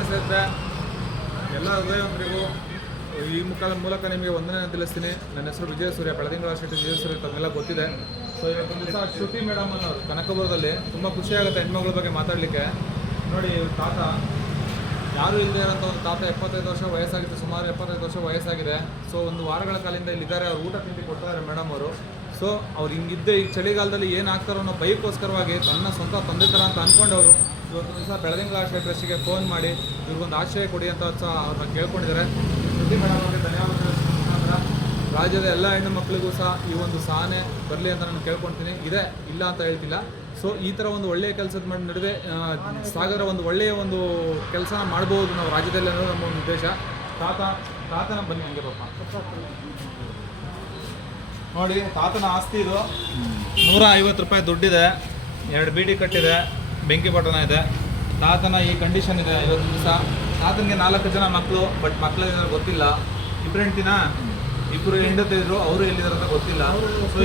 ಆತ್ಮೀಯ ಸ್ನೇಹಿತರೆ, ಎಲ್ಲ ಹೃದಯವಂತರಿಗೂ ಈ ಮೂಲಕ ನಿಮಗೆ ವಂದನೆ ತಿಳಿಸ್ತೀನಿ. ನನ್ನ ಹೆಸರು ವಿಜಯ ಸೂರ್ಯ, ಬೆಳದಿಂಗಳ ಶೆಟ್ಟಿ ವಿಜಯ ಸೂರ್ಯ ತಮಗೆಲ್ಲ ಗೊತ್ತಿದೆ. ಸೊ ಇವತ್ತೊಂದು ದಿವಸ ಶ್ರುತಿ ಮೇಡಮ್ ಅನ್ನೋರು ಕನಕಪುರದಲ್ಲಿ ತುಂಬ ಖುಷಿಯಾಗುತ್ತೆ ಹೆಣ್ಮಗಳ ಬಗ್ಗೆ ಮಾತಾಡಲಿಕ್ಕೆ. ನೋಡಿ ಇವ್ರ ತಾತ ಯಾರೂ ಇಲ್ಲದೆ ಇರೋಂಥ ಒಂದು ತಾತ 75 ವರ್ಷ ವಯಸ್ಸಾಗಿದೆ, ಸುಮಾರು 75 ವರ್ಷ ವಯಸ್ಸಾಗಿದೆ. ಸೊ ಒಂದು ವಾರಗಳ ಕಾಲದಿಂದ ಇಲ್ಲಿದ್ದಾರೆ. ಅವ್ರು ಊಟ ತಿಂಡಿ ಕೊಡ್ತಾರೆ ಮೇಡಮ್ ಅವರು. ಸೊ ಅವ್ರು ಹಿಂಗಿದ್ದೆ ಈ ಚಳಿಗಾಲದಲ್ಲಿ ಏನು ಆಗ್ತಾರೋ ಅನ್ನೋ ಬೈಕ್ಗೋಸ್ಕರವಾಗಿ ತನ್ನ ಸ್ವಂತ ತಂದೆ ಥರ ಅಂತ ಅಂದ್ಕೊಂಡವರು ಇವತ್ತು ದಿವಸ ಬೆಳದಿಂಗಳ ಆಶ್ರಯ ಟ್ರಸ್ಟಿಗೆ ಫೋನ್ ಮಾಡಿ ಇವ್ರಿಗೊಂದು ಆಶ್ರಯ ಕೊಡಿ ಅಂತ ಅವ್ರನ್ನ ಕೇಳ್ಕೊಂಡಿದ್ದಾರೆ. ಶ್ರುತಿ ಮೇಡಮ್ ಅವರಿಗೆ ಧನ್ಯವಾದಗಳು. ರಾಜ್ಯದ ಎಲ್ಲ ಹೆಣ್ಣು ಮಕ್ಕಳಿಗೂ ಸಹ ಈ ಒಂದು ಸಹನೆ ಬರಲಿ ಅಂತ ನಾನು ಕೇಳ್ಕೊಳ್ತೀನಿ. ಇದೆ ಇಲ್ಲ ಅಂತ ಹೇಳ್ತಿಲ್ಲ. ಸೊ ಈ ಥರ ಒಂದು ಒಳ್ಳೆಯ ಕೆಲಸದ ನಡುವೆ ಸಾಗರ ಒಂದು ಒಳ್ಳೆಯ ಒಂದು ಕೆಲಸನ ಮಾಡ್ಬೋದು ನಾವು ರಾಜ್ಯದಲ್ಲಿ ಅನ್ನೋದು ನಮ್ಮ ಒಂದು ಉದ್ದೇಶ. ತಾತನ ಬನ್ನಿ ಹಂಗೆ ಪಾಪ ನೋಡಿ, ತಾತನ ಆಸ್ತಿ ಇದು 150 ರೂಪಾಯಿ ದುಡ್ಡಿದೆ, 2 ಬೀಡಿ ಕಟ್ಟಿದೆ, ಬೆಂಕಿ ಪಟ್ಟಣ ಇದೆ. ತಾತನ ಈ ಕಂಡೀಷನ್ ಇದೆ. ಇವತ್ತು ದಿವಸ ತಾತನಿಗೆ 4 ಜನ ಮಕ್ಕಳು, ಬಟ್ ಮಕ್ಕಳೇನಾದ್ರು ಗೊತ್ತಿಲ್ಲ. ಇಬ್ಬರು ಹೆಂಡತಿದ್ರು, ಅವರು ಎಲ್ಲಿದ್ದಾರೆ ಅಂತ ಗೊತ್ತಿಲ್ಲ. ಸೊ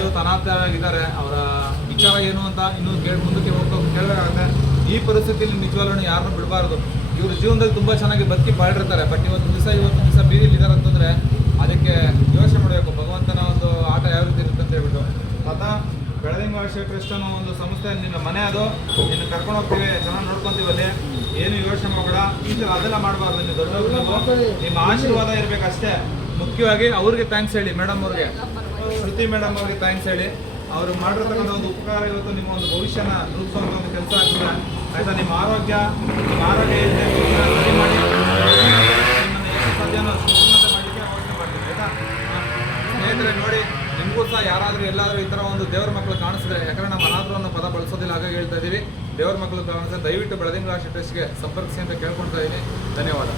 ಇವತ್ತು ಅನಾಥರಾಗಿದ್ದಾರೆ. ಅವರ ವಿಚಾರ ಏನು ಅಂತ ಇನ್ನೂ ಮುಂದಕ್ಕೆ ಹೋಗ್ತಾ ಕೇಳಬೇಕಾಗುತ್ತೆ. ಈ ಪರಿಸ್ಥಿತಿಯಲ್ಲಿ ನಿಜವಾಗ್ಲೂ ಯಾರನ್ನೂ ಬಿಡಬಾರ್ದು. ಇವರು ಜೀವನದಲ್ಲಿ ತುಂಬ ಚೆನ್ನಾಗಿ ಬದುಕಿ ಬಾಳಿರ್ತಾರೆ. ಬಟ್ ಇವತ್ತು ದಿವಸ ಬೀದಿಲಿದ್ದಾರೆ ಅಂತಂದರೆ ಅದಕ್ಕೆ ಯೋಚನೆ ಮಾಡಬೇಕು, ಭಗವಂತನ ಒಂದು ಆಟ ಯಾವ ರೀತಿ ಇರುತ್ತೆ ಅಂತ ಹೇಳ್ಬಿಟ್ಟು. ತಾತ, ಬೆಳದಿಂಗಳ ಆಶ್ರಯ ಟ್ರಸ್ಟ್ ಅನ್ನೋ ಒಂದು ಸಂಸ್ಥೆ ನಿನ್ನ ಮನೆ, ಅದು ನಿನ್ನ ಕರ್ಕೊಂಡು ಹೋಗ್ತೀವಿ, ಚೆನ್ನಾಗಿ ನೋಡ್ಕೊತೀವಿ. ಅಲ್ಲಿ ಏನು ಯೋಚನೆ ಮಾಡಬೇಡ, ಈ ಥರ ಅದೆಲ್ಲ ಮಾಡಬಾರ್ದು. ನೀವು ದೊಡ್ಡವರು, ನಿಮ್ಮ ಆಶೀರ್ವಾದ ಇರಬೇಕಷ್ಟೇ. ಮುಖ್ಯವಾಗಿ ಅವ್ರಿಗೆ ಥ್ಯಾಂಕ್ಸ್ ಹೇಳಿ, ಮೇಡಮ್ ಅವ್ರಿಗೆ, ಶ್ರುತಿ ಮೇಡಮ್ ಅವ್ರಿಗೆ ಥ್ಯಾಂಕ್ಸ್ ಹೇಳಿ. ಅವರು ಮಾಡಿರ್ತಕ್ಕಂಥ ಒಂದು ಉಪಕಾರ ಇವತ್ತು ನಿಮ್ಮ ಒಂದು ಭವಿಷ್ಯನ ರೂಪಿಸುವಂಥ ಒಂದು ಕೆಲಸ ಆಗ್ತದೆ. ಆಯಿತಾ? ನಿಮ್ಮ ಆರೋಗ್ಯ ಏನಿದೆ ಸರಿ ಮಾಡಿ, ನಿಮ್ಮನ್ನು ಎಷ್ಟು ಸಾಧ್ಯನೋ ಅಷ್ಟು ಉನ್ನತ ಮಾಡಲಿಕ್ಕೆ ಅವಶ್ಯ ಮಾಡ್ತೀವಿ. ಆಯಿತಾ ಸ್ನೇಹಿತರೆ? ನೋಡಿ, ನಿಮಗೂ ಸಹ ಯಾರಾದರೂ ಎಲ್ಲಾದರೂ ಈ ಥರ ಒಂದು ದೇವ್ರ ಮಕ್ಕಳು ಕಾಣಿಸಿದ್ರೆ, ಯಾಕಂದರೆ ನಮ್ಮ ಅನಾಥರು ಅನ್ನೋ ಪದ ಬಳಸೋದಿಲ್ಲ, ಹಾಗಾಗಿ ಹೇಳ್ತಾ ಇದ್ದೀವಿ. ದೇವ್ರ ಮಕ್ಕಳು ಕಾಣಿಸಿದ್ರೆ ದಯವಿಟ್ಟು ಬೆಳದಿಂಗಳ ಆಶ್ರಯ ಟ್ರಸ್ಟ್ಗೆ ಸಂಪರ್ಕಿಸಿ ಅಂತ ಕೇಳ್ಕೊಳ್ತಾ ಇದ್ದೀನಿ. ಧನ್ಯವಾದ.